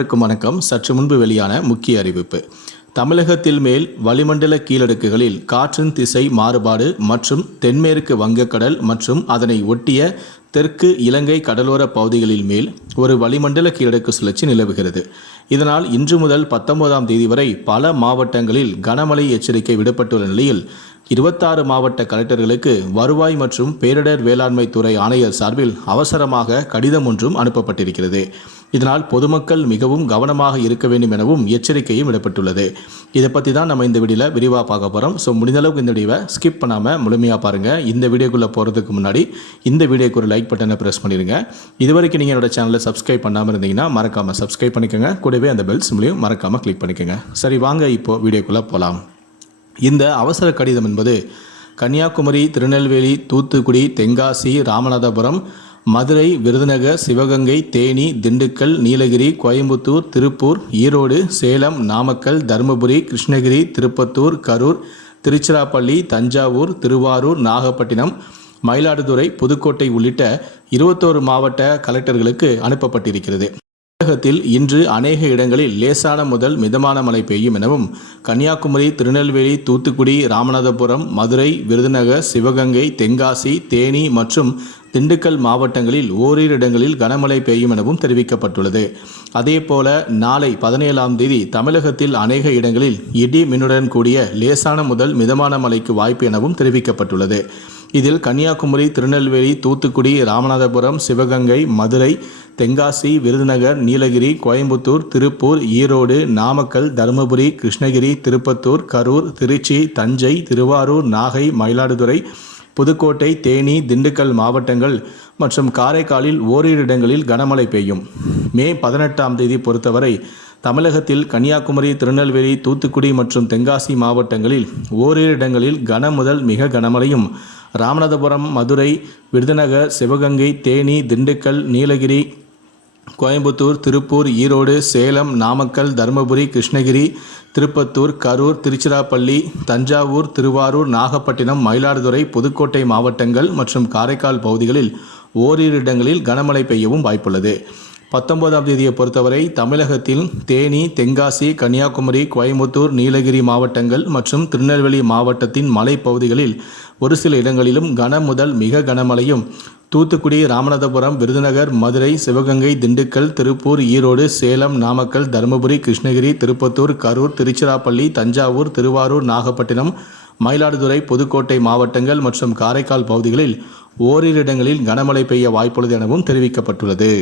அனைவருக்கும் வணக்கம். சற்று முன்பு வெளியான முக்கிய அறிவிப்பு. தமிழகத்தில் மேல் வளிமண்டல கீழடுக்குகளில் காற்றின் திசை மாறுபாடு மற்றும் தென்மேற்கு வங்கக்கடல் மற்றும் அதனை ஒட்டிய தெற்கு இலங்கை கடலோர பகுதிகளில் மேல் ஒரு வளிமண்டல கீழடுக்கு சுழற்சி நிலவுகிறது. இதனால் இன்று முதல் பத்தொன்பதாம் தேதி வரை பல மாவட்டங்களில் கனமழை எச்சரிக்கை விடப்பட்டுள்ள நிலையில் இருபத்தாறு மாவட்ட கலெக்டர்களுக்கு வருவாய் மற்றும் பேரிடர் வேளாண்மை துறை ஆணையர் சார்பில் அவசரமாக கடிதம் ஒன்றும் அனுப்பப்பட்டிருக்கிறது. இதனால் பொதுமக்கள் மிகவும் கவனமாக இருக்க வேண்டும் எனவும் எச்சரிக்கையும் விடப்பட்டுள்ளது. இதை பற்றி தான் நம்ம இந்த வீடியோவில் விரிவாக பார்க்க போகிறோம் ஸோ முடிந்தளவுக்கு இந்த வீடியோவை ஸ்கிப் பண்ணாமல் முழுமையாக பாருங்கள் இந்த வீடியோக்குள்ளே போகிறதுக்கு முன்னாடி இந்த வீடியோக்கு ஒரு லைக் பட்டனை ப்ரெஸ் பண்ணிடுங்க இது வரைக்கும் நீங்கள் என்னோட சேனலை சப்ஸ்கிரைப் பண்ணாமல் இருந்தீங்கன்னா மறக்காமல் சப்ஸ்கிரைப் பண்ணிக்கோங்க. கூடவே அந்த பெல் சிம்லையும் மறக்காமல் கிளிக் பண்ணிக்கோங்க. சரி வாங்க இப்போது வீடியோக்குள்ளே போகலாம் இந்த அவசர கடிதம் என்பது கன்னியாகுமரி திருநெல்வேலி தூத்துக்குடி தென்காசி ராமநாதபுரம் மதுரை விருதுநகர் சிவகங்கை தேனி திண்டுக்கல் நீலகிரி கோயம்புத்தூர் திருப்பூர் ஈரோடு சேலம் நாமக்கல் தருமபுரி கிருஷ்ணகிரி திருப்பத்தூர் கரூர் திருச்சிராப்பள்ளி தஞ்சாவூர் திருவாரூர் நாகப்பட்டினம் மயிலாடுதுறை புதுக்கோட்டை உள்ளிட்ட இருபத்தோரு மாவட்ட கலெக்டர்களுக்கு அனுப்பப்பட்டிருக்கிறது. தமிழகத்தில் இன்று அநேக இடங்களில் லேசான முதல் மிதமான மழை பெய்யும் எனவும் கன்னியாகுமரி திருநெல்வேலி தூத்துக்குடி ராமநாதபுரம் மதுரை விருதுநகர் சிவகங்கை தென்காசி தேனி மற்றும் திண்டுக்கல் மாவட்டங்களில் ஓரிரு இடங்களில் கனமழை பெய்யும் எனவும் தெரிவிக்கப்பட்டுள்ளது. அதேபோல நாளை பதினேழாம் தேதி தமிழகத்தில் அநேக இடங்களில் இடி மின்னுடன் கூடிய லேசான முதல் மிதமான மழைக்கு வாய்ப்பு எனவும் தெரிவிக்கப்பட்டுள்ளது. இதில் கன்னியாகுமரி திருநெல்வேலி தூத்துக்குடி ராமநாதபுரம் சிவகங்கை மதுரை தென்காசி விருதுநகர் நீலகிரி கோயம்புத்தூர் திருப்பூர் ஈரோடு நாமக்கல் தருமபுரி கிருஷ்ணகிரி திருப்பத்தூர் கரூர் திருச்சி தஞ்சை திருவாரூர் நாகை மயிலாடுதுறை புதுக்கோட்டை தேனி திண்டுக்கல் மாவட்டங்கள் மற்றும் காரைக்காலில் ஓரிரு இடங்களில் கனமழை பெய்யும். மே பதினெட்டாம் தேதி பொறுத்தவரை தமிழகத்தில் கன்னியாகுமரி திருநெல்வேலி தூத்துக்குடி மற்றும் தென்காசி மாவட்டங்களில் ஓரிரு இடங்களில் கன முதல் மிக கனமழையும் ராமநாதபுரம் மதுரை விருதுநகர் சிவகங்கை தேனி திண்டுக்கல் நீலகிரி கோயம்புத்தூர் திருப்பூர் ஈரோடு சேலம் நாமக்கல் தருமபுரி கிருஷ்ணகிரி திருப்பத்தூர் கரூர் திருச்சிராப்பள்ளி தஞ்சாவூர் திருவாரூர் நாகப்பட்டினம் மயிலாடுதுறை புதுக்கோட்டை மாவட்டங்கள் மற்றும் காரைக்கால் பகுதிகளில் ஓரிரு இடங்களில் கனமழை பெய்யவும் வாய்ப்புள்ளது. பத்தொன்பதாம் தேதியை பொறுத்தவரை தமிழகத்தில் தேனி தென்காசி கன்னியாகுமரி கோயம்புத்தூர் நீலகிரி மாவட்டங்கள் மற்றும் திருநெல்வேலி மாவட்டத்தின் மலைப்பகுதிகளில் ஒரு சில இடங்களிலும் கன முதல் மிக கனமழையும். தூத்துக்குடி ராமநாதபுரம் விருதுநகர் மதுரை சிவகங்கை திண்டுக்கல் திருப்பூர் ஈரோடு சேலம் நாமக்கல் தருமபுரி கிருஷ்ணகிரி திருப்பத்தூர் கரூர் திருச்சிராப்பள்ளி தஞ்சாவூர் திருவாரூர் நாகப்பட்டினம் மயிலாடுதுறை புதுக்கோட்டை மாவட்டங்கள் மற்றும் காரைக்கால் பகுதிகளில் ஓரிரு இடங்களில் கனமழை பெய்ய வாய்ப்புள்ளது எனவும் தெரிவிக்கப்பட்டுள்ளது.